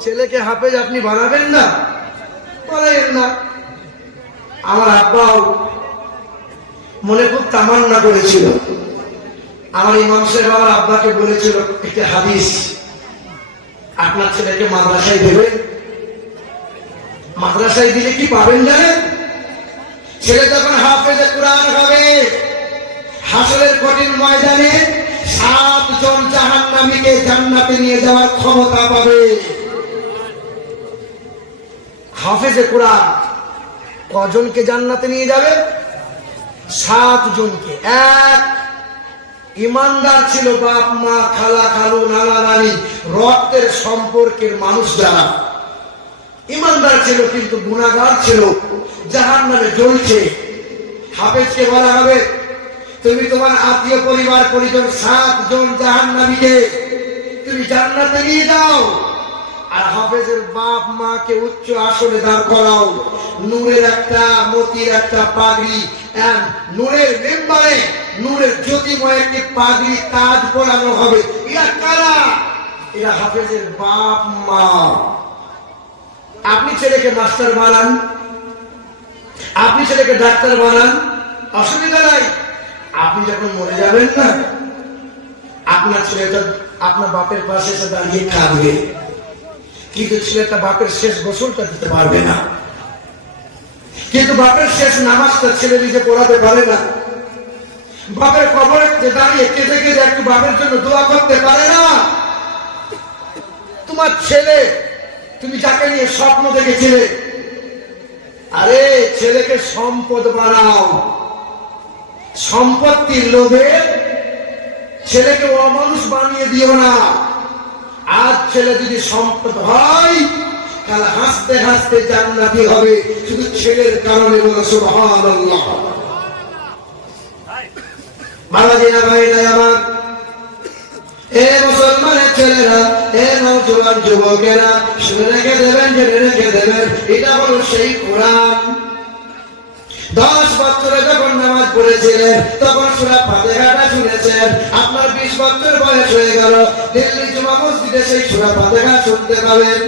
ছেলেকে হাফেজ আপনি বানাবেন না? বানাবেন না। আমার আব্বাও মনে খুব তামান্না করেছিল। আমার ইমাম সাহেব আমার আব্বাকে বলেছিল একটি হাদিস। আপনার ছেলেকে মাদ্রাসায় দেবেন। মাদ্রাসায় দিলে কি পাবেন জানেন? ছেলে যখন হাফেজে কোরআন হবে, হাসরের কঠিন ময়দানে সাত জন জাহান নামীকে জান্নাতে নিয়ে যাওয়ার ক্ষমতা পাবে। হাফেজে কোরআন কজনকে জান্নাতে নিয়ে যাবে? সাত জনকে এক ইমানদার ছিল বাপ, মা, খালা, খালু, নানা, নানি, রক্তের সম্পর্কের মানুষ যারা। ইমানদার ছিল কিন্তু গুণাগার ছিল জাহান নামে জ্বলছে। হাফেজকে বলা হবে, তুমি তোমার আত্মীয় পরিবার, পরিজন সাত জন জাহান নামীকে তুমি জান্নাতে নিয়ে যাও। আর হাফেজের বাপ মাকে উচ্চ আসনে দাঁড় করাও। নূরের একটা, মতির একটা পাগড়ি। নূরের মেম্বারে, নূরের জ্যোতিময় একটি পাগড়ি তাজ পরানো হবে। এরা কারা? এরা হাফেজের বাপ মা। আপনি ছেলেকে মাস্টার বানান। আপনি ছেলেকে ডাক্তার বানান। অসুবিধা নাই। আপনি যখন মরে যাবেন না, আপনার ছেলেটা আপনার বাপের পাশে এসে দাঁড়িয়ে কাঁদবে কিন্তু ছেলেটা বাপের শেষ গোসলটা দিতে পারবে না। কিন্তু বাপের শেষ নামাজটা ছেলে নিজে পড়াতে পারে না। বাপের কবরে দাঁড়িয়ে কেঁদে কেঁদে একটু বাপের জন্য দোয়া করতে পারে না। তোমার ছেলে, তুমি যাকে নিয়ে স্বপ্ন দেখেছিলে, আরে ছেলেকে সম্পদ বানাও। সম্পত্তির লোভে ছেলেকে অমানুষ বানিয়ে দিও না। আজ ছেলে যদি সম্পদ হয় কাল হাসতে হাসতে জান্নাতি হবে। শুধু ছেলের কারণে আমার। এ ছেলেরা, এ নৌজওয়ান যুবকেরা, শুনে রেখে দেবেন, জেনে রেখে দেবেন, এটা হলো সেই কোরআন। দশ বছরে যখন নামাজ পড়েছিলেন, তখন সুরা ফাতেহাটা শুনেছেন। আপনার বিশ বছর বয়স হয়ে গেল, দিল্লি জুমা মসজিদে সেই সুরা ফাতেহা শুনতে পাবেন।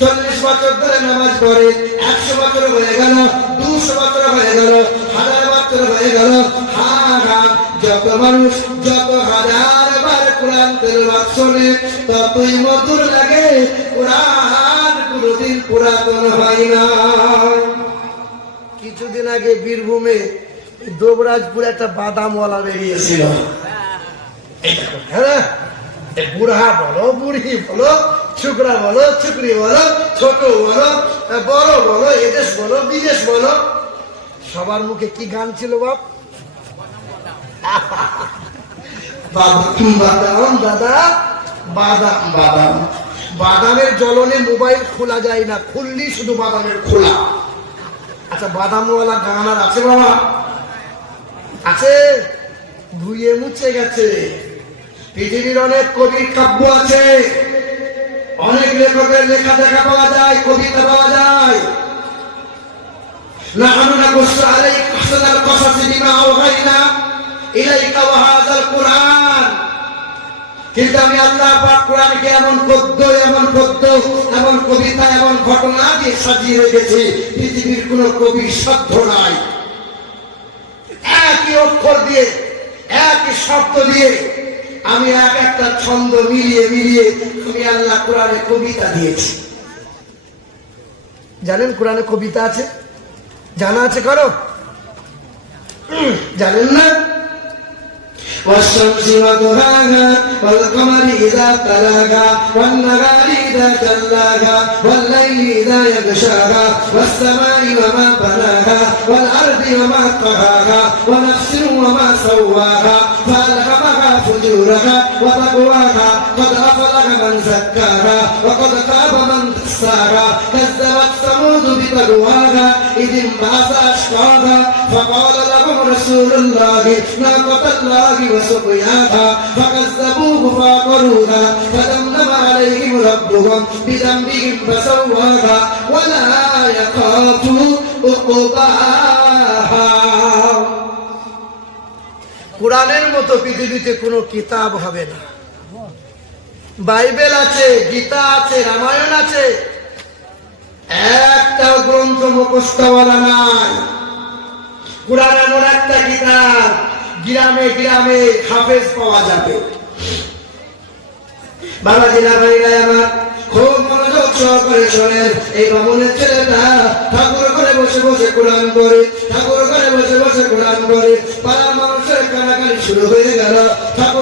চল্লিশ বছর ধরে নামাজ পড়ে, একশো বছর হয়ে গেল, দুশো বছর হয়ে গেল, হাজার বছর হয়ে গেল। হা হা যত মানুষ, যত হাজার বার কোরআন তেলাওয়াত শোনে, ততই মধুর লাগে। কোরআন কোনদিন পুরাতন হয় না। কিছুদিন আগে বীরভূমে দোবরাজপুরে একটা বাদামওয়ালা বেরিয়েছিল। হ্যাঁ বুড়া বলো, বুড়ি বলো, ছুকরা বলো, ছুকরি বলো, ছোট বলো, বড় বলো, এদেশ বলো, বিদেশ বলো। সবার মুখে কি গান ছিল বাপ? বাদাম বাদাম, দাদা, বাদাম বাদাম। বাদামের জলনে মোবাইল খোলা যায় না খুললি শুধু বাদামের খোলা। আচ্ছা বাদামওয়ালা গান আর আছে বাবা আছে ধুয়ে মুছে গেছে পৃথিবীর অনেক কবির কাব্য আছে অনেক লেখকের লেখা দেখা পাওয়া যায় কবিতা পাওয়া যায় نحن نقص عليك احسن القصص بما اوحينا اليك وهذا القران কিন্তু আমি আল্লাহ পাক কোরআনকে এমন পদ্য এমন পদ্য, এমন কবিতা, এমন ঘটনা দিয়ে সাজিয়ে রেখেছি, পৃথিবীর কোন কবির সাধ্য নাই। একই অক্ষর দিয়ে, একই শব্দ দিয়ে আমি এক একটা ছন্দ মিলিয়ে মিলিয়ে আমি আল্লাহ কোরআনে কবিতা দিয়েছি। জানেন কোরআনে কবিতা আছে? জানা আছে করো? জানেন না? والشمس وضحاها والقمر إذا تلاها والنهار إذا جلاها والليل إذا يغشاها والسماء وما بناها والأرض وما طحاها ونفس وما سواها فألهمها فجورها وتقواها قد أفلح من زكاها وقد خاب من دساها كذبت ثمود بتقواها إذ انبعث أشقاها فقال لهم رسول الله ناقة الله وسقياها فكذبوه فعقروها فدمدم عليهم ربهم بذنبهم فسواها ولا يخاف عقباها কোরআনের মতো পৃথিবীতে কোনো কিতাব হবে না বাইবেল আছে গীতা আছে রামায়ণ আছে একটাও গ্রন্থ মুখস্থওয়ালা নাই। কোরআন এমন একটা কিতাব, গ্রামে গ্রামে হাফেজ পাওয়া যাবে। বাবা ভাইরা আমার খুব মনোযোগ সহকারে শোনেন। এই বামনের ছেলেটা ঠাকুর ঘরে বসে বসে কোরআন করে ঠাকুর ঘরে বসে বসে কোরআন করে পাড়ার মানুষের কানাকানি শুরু হয়ে গেল। ঠাকুর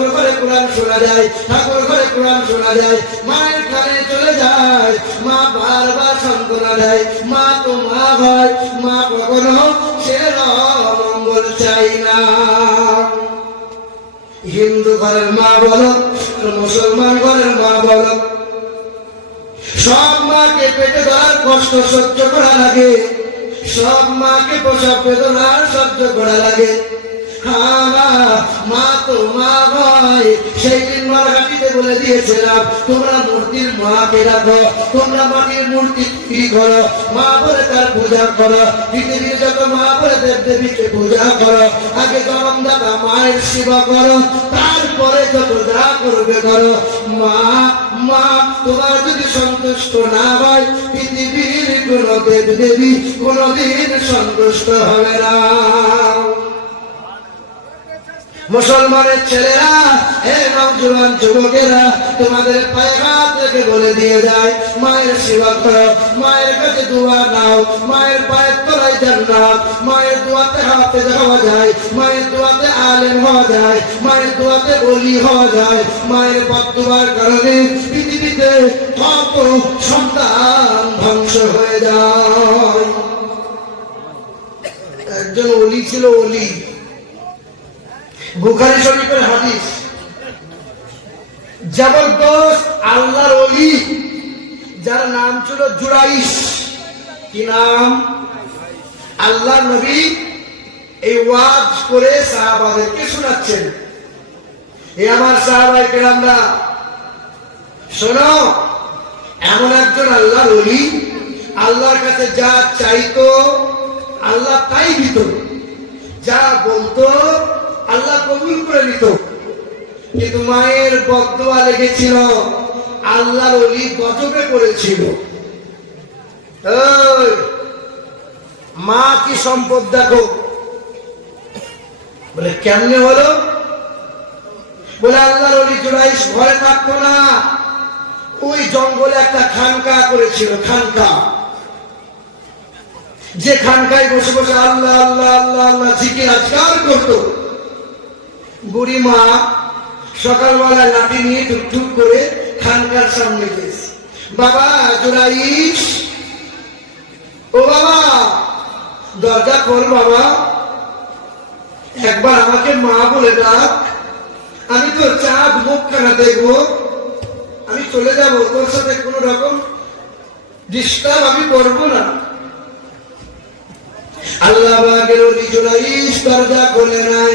কোরআন শোনা যায়, ঠাকুর ঘরে কোরআন শোনা যায়, মায়ের কানে চলে যায়, মা বারবার সান্ত্বনা দেয়, মা তো মা ভাই, মা কখনো সে মঙ্গল চাই না। হিন্দু ঘরের মা বলো, মুসলমান ঘরের মা বলো, সব মাকে পেটে ধরার কষ্ট সহ্য করা লাগে, সব মাকে প্রসব বেদনার সহ্য করা লাগে। মা, তো মা সেই দিন বলে দিয়েছিলাম তোমরা মূর্তির তোমরা মাটির মূর্তি করো মা বলে তার পূজা করো পৃথিবীর যত মা বলে দেব দেবীকে পূজা করো আগে জনমদাতা মায়ের সেবা করো তারপরে যত যা করবে করো। মা মা তোমার যদি সন্তুষ্ট না হয় পৃথিবীর কোন দেব দেবী কোনদিন সন্তুষ্ট হবে না। মুসলমানের ছেলেরা, হে নবজুয়ান যুবকেরা, তোমাদের পায়ে হাত রেখে বলে দিয়ে যায়, মায়ের সেবা করো, মায়ের কাছে দোয়া নাও, মায়ের পায়ের তলায় জান্নাত, মায়ের দোয়াতে হাতে হওয়া যায়, মায়ের দোয়াতে আলেম হওয়া যায়, মায়ের দোয়াতে বলি হওয়া যায়, মায়ের বদুয়ার কারণে পৃথিবীতে কত সন্তান ধ্বংস হয়ে যায়। একজন অলি ছিল অলি বুখারি শরীফের হাদিস, জবরদস্ত আল্লাহর অলি যার নাম ছিল জুরাইশ। কি নাম? আল্লাহ নবী এই ওয়াজ করে সাহাবাদেরকে শোনাচ্ছেন। এ আমার সাহাবাই কেরামরা, শোনো, এমন একজন আল্লাহর অলি আল্লাহর কাছে যা চাইতো, আল্লাহ তাই দিত। যা বলতো আল্লাহ কবুল করে নিত। কিন্তু মায়ের বদুয়া লেগেছিল, আল্লাহর অলি গজবে করেছিল মা কি সম্পদ দেখো? বলে, কেমনে হলো? বলে, আল্লাহর অলি জুরাইশ ঘরে থাকতো না। ওই জঙ্গলে একটা খানকা করেছিল, খানকা। যে খানকায় বসে বসে আল্লাহ আল্লাহ আল্লাহ আল্লাহ জিকির আজকার করতো। বুড়ি মা সকালবেলা লাঠি নিয়ে টুকটুক করে খানকার সামনে গেছে। বাবা, জোরাইশ। ও বাবা, দরজা খোল বাবা। একবার আমাকে মা বলে ডাক, আমি তোর চাঁদ মুখখানা দেখব। আমি চলে যাব, তোর সাথে কোনো রকম ডিস্টার্ব আমি করব না। আল্লাহ বাগের জোরাইশ দরজা খোলে নাই।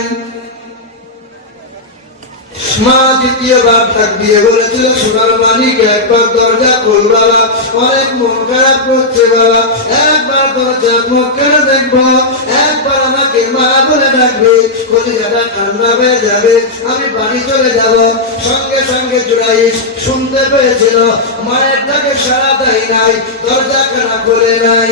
মা দ্বিতীয়বার ডাক দিয়ে বলেছিল, সোনার মালিক একবার দরজা খোল বাবা, অনেক মন খারাপ করছে বাবা। একবার দরজা মুখ কেন দেখব? একবার আমাকে মা বলে ডাকবে, কলিজাটা ঠান্ডা হয়ে যাবে, আমি বাড়ি চলে যাব। সঙ্গে সঙ্গে জুড়াইশ শুনতে পেয়েছিল, মায়ের ডাকে সারা দেয় নাই দরজা খানা খোলে নাই।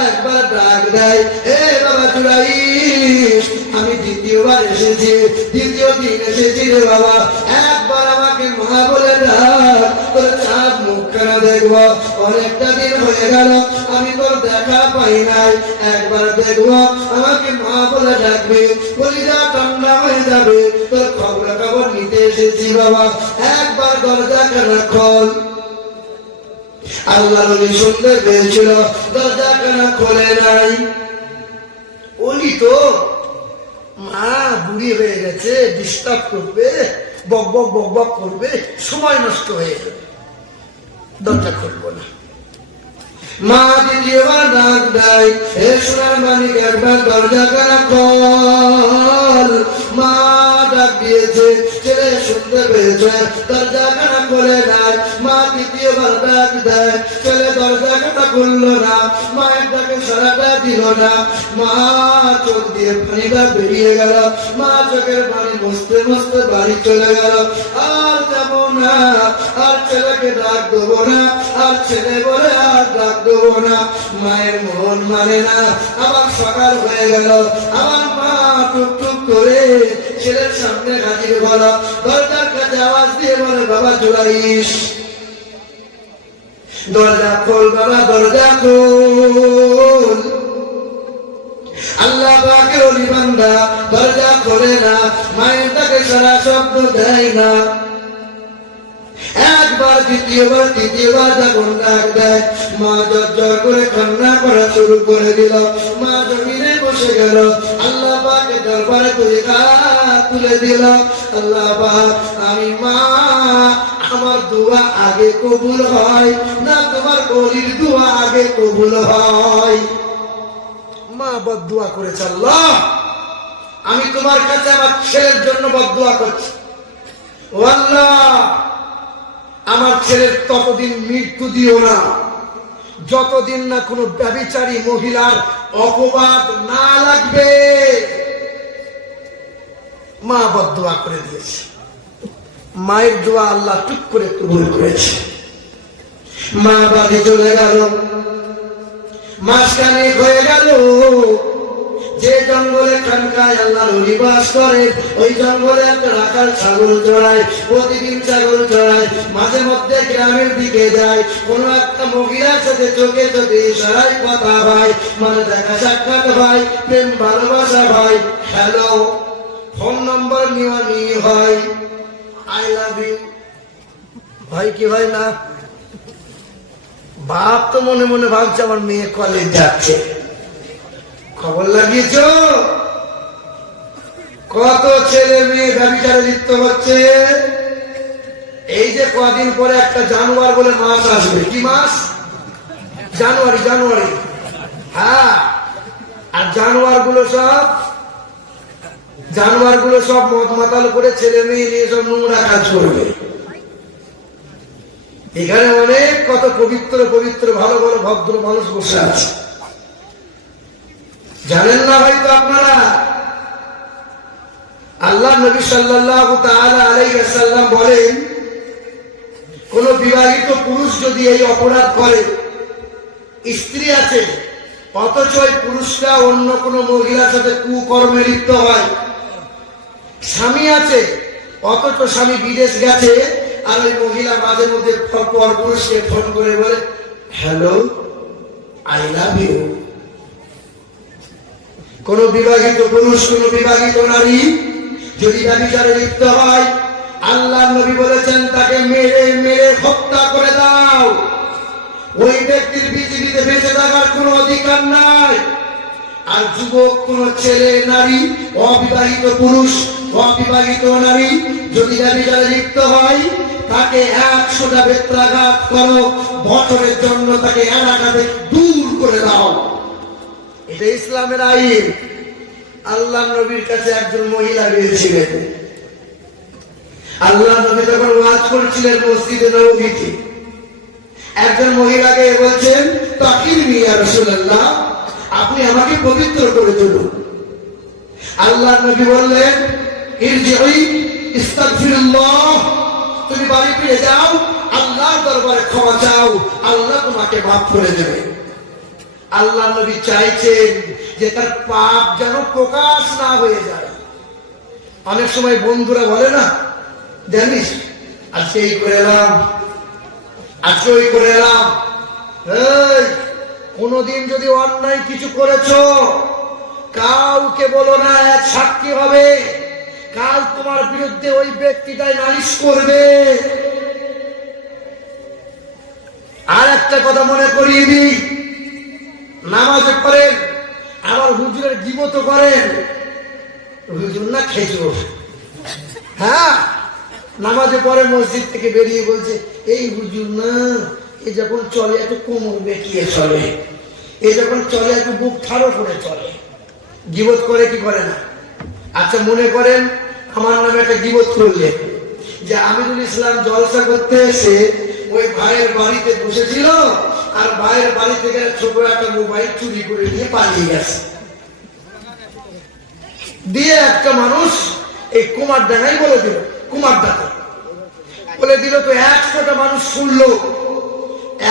একবার ডাক দেয়, এ বাবা চুরাইশ আমি দ্বিতীয়বার এসেছি, দ্বিতীয় দিন এসেছি রে বাবা, একবার আমাকে মা বলে ডাক, তোর দেখব, অনেকটা দিন হয়ে গেল, আমি তোর দেখা পাই নাই, একবার দেখব, আমাকে মা বলে ডাকবে, কলিজা ঠান্ডা হয়ে যাবে, তোর খবর খবর নিতে এসেছি বাবা, একবার দরজা খোল? আল্লাহ নবী শুনতে পেয়েছিল দরজা কেন খোলে নাই। ওলি তো মা বুড়ি হয়ে গেছে ডিস্টার্ব করবে, বক বক বক বক করবে, সময় নষ্ট হয়ে যাবে। দরজা খুলবো না। মা দ্বিতীয়বার ডাক দেয় হে সোনার মানিক একবার দরজা কারা কল মা ডাক দিয়েছে, ছেলে শুনতে পেয়েছে, দরজা কারা খুলে নাই। মা দ্বিতীয়বার ডাক দেয়, ছেলে দরজা কাটা খুললো না। মায়ের ডাকে সারাটা দিল না। মা চোখ দিয়ে পানিটা বেরিয়ে গেল। মা চোখের পানি বসতে বসতে বাড়ি চলে গেল। আর না, আর ছেলেকে ডাক দেবো না, আর ছেলে বলে আর ডাক দেবো না। মায়ের মন মানে না আবার সকাল হয়ে গেল। আমার মা টুক টুক করে ছেলের সামনে হাজির বলো দরজার কাছে আওয়াজ দিয়ে বলে, বাবা জোড়াইস দরজা খোল, বাবা, দরজা খোল। আল্লাহ পাকের অলি দরজা খোলে না, মায়ের তাকে সারা শব্দ দেয় না। একবার, দ্বিতীয়বার, তৃতীয়বার যখন ডাক দেয়, মা জর্জর করে কান্না করা শুরু করে দিল। মা জমিনে বসে গেল। আল্লাহ পাকে দরবারে তুলে তুলে দিল। আল্লাহ পাক, আমি মা, আমার দোয়া আগে কবুল হয় না তোমার গলির দোয়া আগে কবুল হয়। মা বদুয়া করেছে, আল্লাহ, আমি তোমার কাছে আমার ছেলের জন্য বদুয়া করছি। ও আল্লাহ আমার ছেলের ততদিন মৃত্যু দিও না। যতদিন না কোনো ব্যবিচারী মহিলার অপবাদ না লাগবে, মা বদুয়া করে দিয়েছে। মায়ের দোয়া আল্লাহ টুক করে কবুল করেছে। মা বাড়ি চলে গেল মাঝখানে হয়ে গেল যে জঙ্গলে খানকায় আল্লাহ নিবাস করে, ওই জঙ্গলে একটা রাখাল ছাগল চড়ায়, প্রতিদিন ছাগল চড়ায়, মাঝে মধ্যে গ্রামের দিকে যায়। কোন একটা মহিলার সাথে চোখে চোখে ইশারায় কথা হয় মানে দেখা সাক্ষাৎ হয়, প্রেম ভালোবাসা হয়। হ্যালো ফোন নম্বর নেওয়া নিয়ে হয় আই লাভ ইউ হয় কি হয় না? বাপ তো মনে মনে ভাবছে আমার মেয়ে কলেজ যাচ্ছে। খবর লাগিয়েছ? কত ছেলে মেয়ে ব্যবচারে লিপ্ত হচ্ছে? এই যে কদিন পরে একটা জানুয়ার বলে মাস আসবে। কি মাস? জানুয়ারি জানুয়ারি। হ্যাঁ। আর জানুয়ারগুলো সব? জানুয়ারগুলো সব মত মাতাল করে ছেলে মেয়ে নিয়ে সব নোংরা কাজ করবে। এখানে অনেক কত পবিত্র পবিত্র, ভালো ভালো, ভদ্র মানুষ বসে আছে। জানেন না হয়তো আপনারা? আল্লাহ নবী সাল্লাল্লাহু ওয়াসাল্লাম বলেন, কোন বিবাহিত পুরুষ যদি এই অপরাধ করে, স্ত্রী আছে, অথচ ওই পুরুষটা অন্য কোন মহিলার সাথে কুকর্মে লিপ্ত হয়, স্বামী আছে, অথচ স্বামী বিদেশ গেছে, আর ওই মহিলা মাঝে মধ্যে পর পুরুষকে ফোন করে বলে, হ্যালো, আই লাভ ইউ। কোন বিবাহিত পুরুষ, কোন বিবাহিত নারী যদি ব্যবচারে লিপ্ত হয়, আল্লাহ নবী বলেছেন, তাকে মেরে মেরে হত্যা করে দাও। ওই ব্যক্তির পৃথিবীতে বেঁচে থাকার কোন অধিকার নাই। আর যুবক, কোন ছেলে, নারী, অবিবাহিত পুরুষ, অবিবাহিত নারী যদি ব্যবচারে লিপ্ত হয়, তাকে একশোটা বেত্রাঘাত করো, বছরের জন্য তাকে এলাকাতে দূর করে দাও। এটা ইসলামের আইন। আল্লাহ নবীর কাছে একজন মহিলা গিয়েছিলেন। আল্লাহ নবী যখন ওয়াজ করছিলেন মসজিদে নবীতে একজন মহিলাকে বলছেন, তাকির মিয়া রসুল্লাহ আপনি আমাকে পবিত্র করে তুলুন আল্লাহ নবী বললেন তুমি বাড়ি ফিরে যাও, আল্লাহর দরবারে ক্ষমা চাও, আল্লাহ তোমাকে মাফ করে দেবে। আল্লাহ নবী চাইছেন যে তার পাপ যেন প্রকাশ না হয়ে যায়। অনেক সময় বন্ধুরা বলে না, জানিস, আজকে এই করে এলাম, আজকে ওই করে এলাম। কোনদিন যদি অন্যায় কিছু করেছ, কাউকে বলো না, এক সাক্ষী হবে। কাল তোমার বিরুদ্ধে ওই ব্যক্তিটাই নালিশ করবে। আর একটা কথা মনে করিয়ে দিই নামাজ করেন আবার হুজুরের গিবত করেন। হুজুর না খেজুর। হ্যাঁ? নামাজে পরে মসজিদ থেকে বেরিয়ে বলছে, এই হুজুর না, এ যখন চলে একটু কোমর বেঁকিয়ে চলে। এ যখন চলে একটু বুক ঠাড়ো করে চলে। গিবত করে কি করে না? আচ্ছা মনে করেন আমার নামে একটা জীবত করলে, যে আমিরুল ইসলাম জলসা করতে এসে ওই ভাইয়ের বাড়িতে বসেছিল আর ভাইয়ের বাড়ি থেকে ছোট একটা মোবাইল চুরি করে নিয়ে পালিয়ে গেছে। দিয়ে একটা মানুষ এই কুমার ডাঙাই বলে দিল কুমার ডাকা বলে দিল, তো একশোটা মানুষ শুনলো।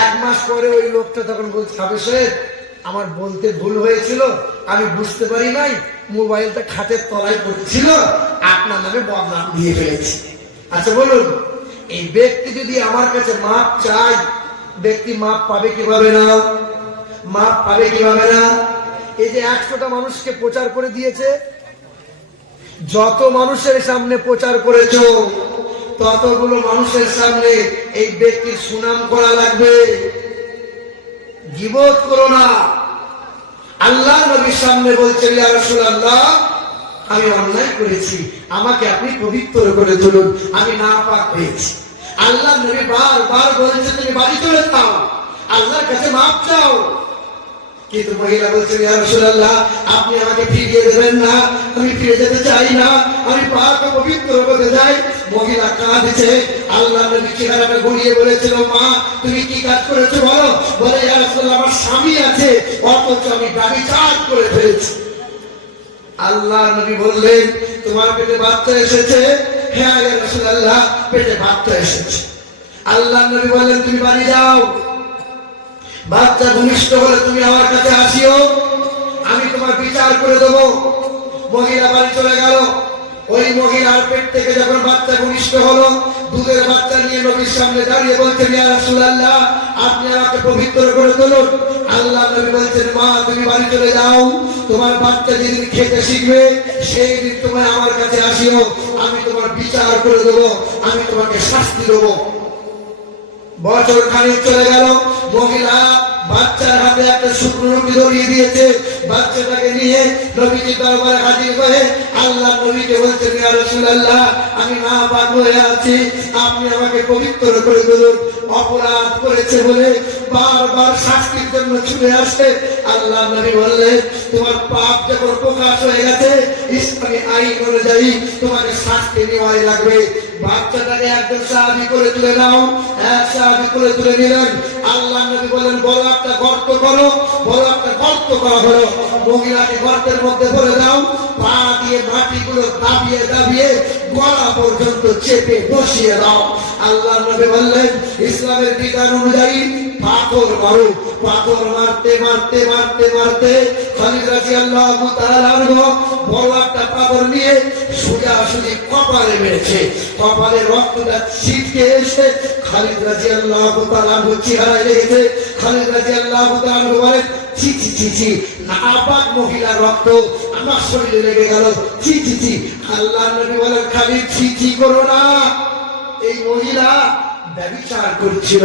এক মাস পরে ওই লোকটা তখন বলছে সাহেব, আমার বলতে ভুল হয়েছিল, আমি বুঝতে পারি নাই, মোবাইলটা খাটের তলায় পড়েছিল, আপনার নামে বদনাম দিয়ে ফেলেছি। আচ্ছা বলুন, এই ব্যক্তি যদি আমার কাছে মাপ চাই ব্যক্তি মাপ পাবে কীভাবে না? মাপ পাবে কীভাবে না? এই যে একশোটা মানুষকে প্রচার করে দিয়েছে, যত মানুষের সামনে প্রচার করেছ, ততগুলো মানুষের সামনে এই ব্যক্তির সুনাম করা লাগবে। গিবোধ করো না। আল্লাহ নবীর সামনে বলছেন রাসূলুল্লাহ, আমি অন্যায় করেছি। আমাকে আপনি পবিত্র করে তুলুন। আমি না পাক হয়েছি। আল্লাহ নবী বারবার বলছে তুমি বাড়ি চলে যাও। আল্লাহর কাছে মাপ চাও। কিন্তু মহিলা বলছেন, ইয়া আপনি আমাকে ফিরিয়ে দেবেন না। আমি ফিরে যেতে চাই না। আমি পাক পবিত্র হতে চাই। মহিলা কাঁদছে। আল্লাহ নবী চেহারাটা ঘুরিয়ে বলেছিল মা, তুমি কি কাজ করেছ বলো? বলে, ইয়া রাসূলুল্লাহ, আমার স্বামী আছে। অথচ আমি গাড়ি চার্জ করে ফেলেছি। আল্লাহ নবী বললেন, তোমার পেটে বাচ্চা এসেছে। হ্যাঁ পেটে বাচ্চা এসেছে। আল্লাহ নবী বললেন, তুমি বাড়ি যাও। বাচ্চা ভূমিষ্ঠ হলে তুমি আমার কাছে আসিও। আমি তোমার বিচার করে দেব। মহিলা বাড়ি চলে গেল। ওই মহিলার পেট থেকে যখন বাচ্চা ভূমিষ্ঠ হলো দুধের বাচ্চা নিয়ে নবীর সামনে দাঁড়িয়ে বলছেন আপনি আমাকে পবিত্র করে তুলুন। আল্লাহ নবী বলছেন, মা, তুমি বাড়ি চলে যাও। তোমার বাচ্চা যেদিন খেতে শিখবে সেই দিন তোমায় আমার কাছে আসিও। আমি তোমার বিচার করে দেবো। আমি তোমাকে শাস্তি দেবো। বছর খানিক চলে গেল, মহিলা বাচ্চার হাতে একটা শুকনো রুটি ধরিয়ে দিয়েছে। বাচ্চাটাকে নিয়ে নবীজি দরবারে হাজির হয়ে আল্লাহ নবীকে বলছেন, ইয়া আমি না পাক হয়ে আছি। আপনি আমাকে পবিত্র করে দিলেন অপরাধ করেছে বলে বারবার শাস্তির জন্য ছুটে আসে আল্লাহ নবী বললেন, তোমার পাপ যখন প্রকাশ হয়ে গেছে, ইসলামী আইন অনুযায়ী তোমাকে শাস্তি নেওয়াই লাগবে। বাচ্চাটাকে একদম সাহাবি করে তুলে নাও। এক সাহাবি করে তুলে নিলেন। আল্লাহ নবী বলেন, বড় একটা গর্ত করো, বড় একটা গর্ত করা হলো। মহিলাকে গর্তের মধ্যে ভরে দাও। পা দিয়ে মাটিগুলো দাবিয়ে দাবিয়ে গলা পর্যন্ত চেপে বসিয়ে দাও। আল্লাহ নবী বললেন, ইসলামের বিধান অনুযায়ী পাথর মারো। পাথর মারতে মারতে মারতে মারতে খালিদ রাজি আল্লাহ বড় একটা পাথর নিয়ে সোজা সুজি কপালে মেরেছে। কপালে রক্তটা ছিটকে এসে খালিদ রাজি আল্লাহ চেহারায় লেগেছে। খালিদ রাজি আল্লাহ বলেন, ছি ছি ছি ছি, নাপাক মহিলার রক্ত আমার শরীরে লেগে গেল। ছি ছি আল্লাহ নবী বলেন, খালিদ, ছি করো না। এই মহিলা ব্যবচার করছিল,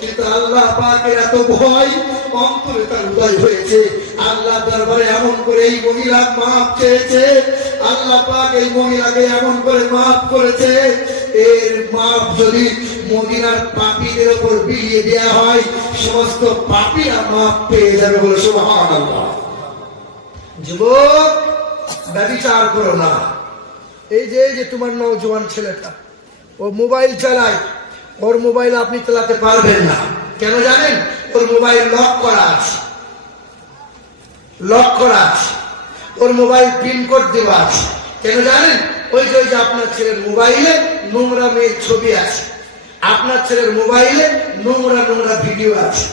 কিন্তু আল্লাহ পাকের এত ভয়, অন্তরে তার উদয় হয়েছে। আল্লাহ দরবারে এমন করে এই মহিলা মাফ চেয়েছে আল্লাহ পাক এই মহিলাকে এমন করে মাফ করেছে, এর মাফ যদি মদিনার পাপীদের উপর বিলিয়ে দেওয়া হয়, সমস্ত পাপীরা মাফ পেয়ে যাবে বলে সুবহানাল্লাহ। যুবক, ব্যবচার করো না। এই যে যে তোমার নৌজওয়ান ছেলেটা, ও মোবাইল চালায়, ওর মোবাইল আপনি চালাতে পারবেন না। কেন জানেন? ওর মোবাইল লক করা আছে। লক করা আছে। ওর মোবাইল পিন কোড দেওয়া আছে। কেন জানেন? ওই যে ওই যে আপনার ছেলের মোবাইলে নোংরা মেয়ের ছবি আছে। আপনার ছেলের মোবাইলে নোংরা নোংরা ভিডিও আছে।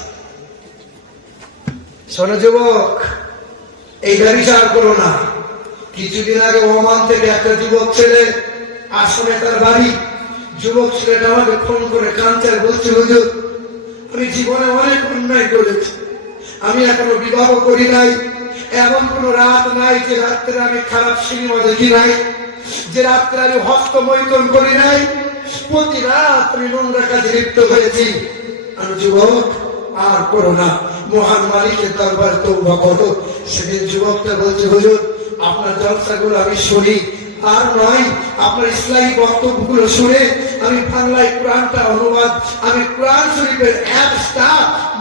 শোনো যুবক, এই ব্যবচার করো না। কিছুদিন আগে ওমান থেকে একটা যুবক ছেলে আসনে তার বাড়ি। যুবক ছেলেটা আমাকে ফোন করে কাঞ্চার বলছে, হুজুর, আমি জীবনে অনেক অন্যায় করেছি। আমি এখনও বিবাহ করি নাই। এমন কোন রাত নাই যে রাত্রে আমি খারাপ সিনেমা দেখি নাই, যে রাত্রে আমি হস্তমৈথন করি নাই। প্রতি রাত আমি নোংরা কাজে লিপ্ত হয়েছি। আমি যুবক, আর করো না। মহান মালিকের দরবার তৌবা করো। সেদিন যুবকটা বলছে, হুজুর, আপনার জলসাগুলো আমি শুনি। আর নয়, আপনার ইসলামী বক্তব্যগুলো শুনে আমি বাংলায় কোরআনটা অনুবাদ, আমি কোরআন শরীফের অ্যাপসটা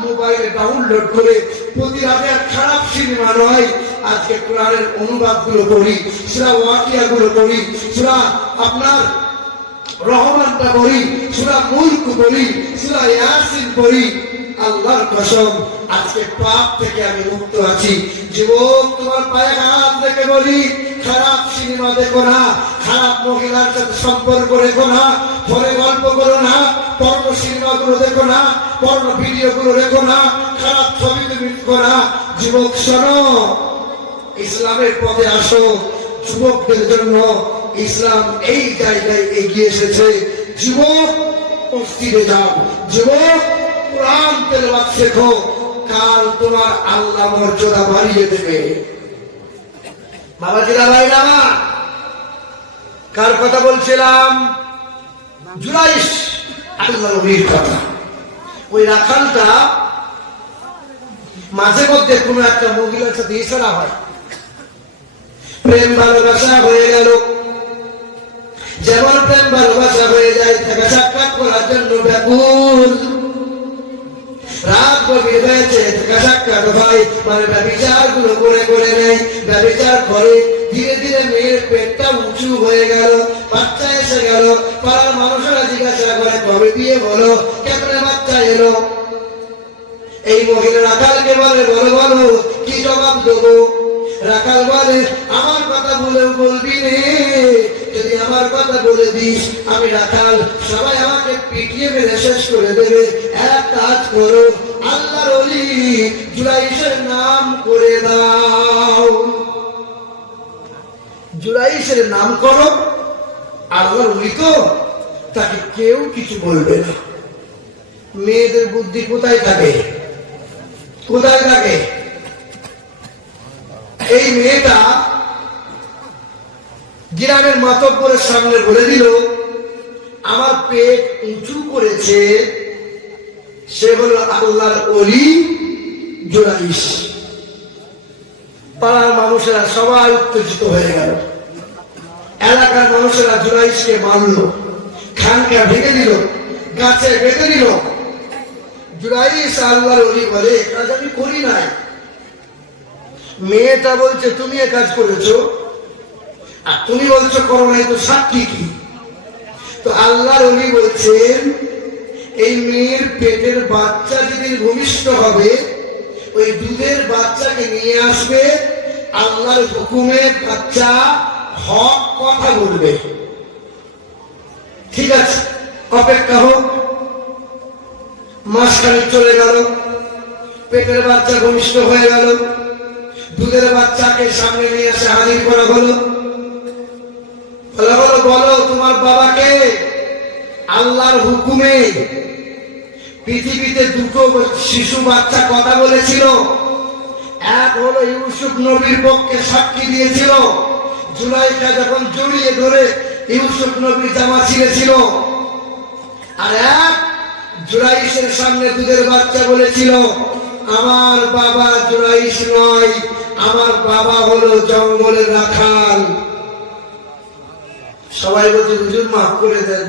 মোবাইলে ডাউনলোড করে প্রতি রাতে খারাপ সিনেমা নয়, আজকে কোরআনের অনুবাদগুলো করি সেটা ওয়াকিয়াগুলো করি সেটা আপনার রহমানটা বলি সেটা মুল্ক বলি সেটা ইয়াসিন পড়ি আল্লাহর কসম, আজকে পাপ থেকে আমি মুক্ত আছি। যুবক, তোমার পায়ে হাত রেখে বলি, খারাপ সিনেমা দেখো না, খারাপ মহিলার সাথে সম্পর্ক রেখো না ফলে গল্প করো না, পর্ণ সিনেমা গুলো দেখো না, পর্ণ ভিডিও গুলো রেখো না, খারাপ ছবি তুমি দেখো না। যুবক, শোনো, ইসলামের পথে আসো। যুবকদের জন্য ইসলাম এই জায়গায় এগিয়ে এসেছে। যুবক, মসজিদে যাও। যুবক কোরআন তেলাওয়াত শেখো, কাল তোমার আল্লাহ মর্যাদা বাড়িয়ে দেবে। বাবাজিরা ভাই রামা কার কথা বলছিলাম? জুলাইশ আল্লাহ নবীর কথা। ওই রাখালটা মাঝে মধ্যে কোনো একটা মহিলার সাথে ইশারা হয়। প্রেম ভালোবাসা হয়ে গেল। যেমন প্রেম ভালোবাসা হয়ে যায় দেখা সাক্ষাৎ করার জন্য ব্যাকুল। রাত গভীর হয়েছে সাক্ষাৎ হয় মানে ব্যবচারগুলো করে করে নেয়। ব্যবচার করে ধীরে ধীরে মেয়ের পেটটা উঁচু হয়ে গেল, বাচ্চা এসে গেল, পাড়ার মানুষেরা জিজ্ঞাসা করে, কবে বিয়ে বলো কেমন বাচ্চা এলো? এই মহিলা রাখালকে বলে, বলো বলো, কি জবাব দেবো? রাখাল বলে, আমার কথা বলে বলবি রে যদি আমার কথা বলে দিস, আমি রাখাল, সবাই আমাকে পিটিয়ে মেরে শেষ করে দেবে। এক কাজ করো, আল্লাহর অলি জুলাইশের নাম করে দাও। জুলাইশের নাম করো, আল্লাহর অলি তো, তাকে কেউ কিছু বলবে না। মেয়েদের বুদ্ধি কোথায় থাকে? কোথায় থাকে? এই মেয়েটা গ্রামের মাতব্বরের সামনে বলে দিল, আমার পেট উঁচু করেছে। সে হলো আল্লাহর অলি জোরাইশ। পাড়ার মানুষেরা সবাই উত্তেজিত হয়ে গেল। এলাকার মানুষেরা জোড়াইশকে মানল খানকা ভেঙে দিল, গাছে বেঁধে দিল। জুরাইস আল্লাহর অলি বলে কাজ আমি করি নাই। মেয়েটা বলছে, তুমি এ কাজ করেছ? আর তুমি বলছো, করো নাই তো সাক্ষী কি? তো আল্লাহ রবি বলছেন, এই মেয়ের পেটের বাচ্চা যেদিন ভূমিষ্ঠ হবে, ওই দুধের বাচ্চাকে নিয়ে আসবে, আল্লাহর হুকুমে বাচ্চা হক কথা বলবে। ঠিক আছে, অপেক্ষা হোক। মাসখানেক চলে গেল, পেটের বাচ্চা ভূমিষ্ঠ হয়ে গেল। দুধের বাচ্চাকে সামনে নিয়ে এসে হাজির করা হলো বলো, তোমার বাবাকে আল্লাহর হুকুমে পৃথিবীতে দুটো শিশু বাচ্চা কথা বলেছিল। এক হলো ইউসুফ নবীর পক্ষে সাক্ষী দিয়েছিল, জুলাইকা যখন জড়িয়ে ধরে ইউসুফ নবীর জামা ছিঁড়েছিল। আর এক জুরাইশের সামনে দুধের বাচ্চা বলেছিল, আমার বাবা জুরাইশ নয় আমার বাবা হলো জঙ্গলের রাখাল। সবাই বলছে, হুজুর, মাফ করে দেন।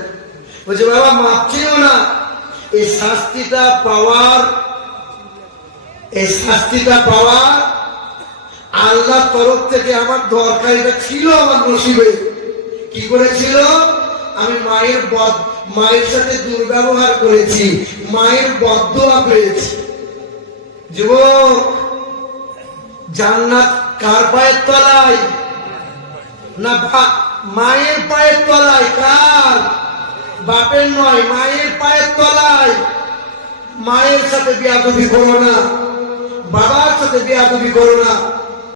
বলছে, বাবা, মাফ চেয়েও না। এই শাস্তিটা পাওয়ার, এই শাস্তিটা পাওয়ার আল্লাহর তরফ থেকে আমার দরকার এটা ছিল আমার নসিবে। কি করেছিল? আমি মায়ের বদ, মায়ের সাথে দুর্ব্যবহার করেছি, মায়ের বদোয়া পেয়েছি। যুবক জান্নাত কার পায়ের তলায়? না মায়ের পায়ের তলায়? কার? বাপের নয়, মায়ের পায়ের তলায়। মায়ের সাথে বিয়াদবি করো না, বাবার সাথে বিয়াদবি করো না।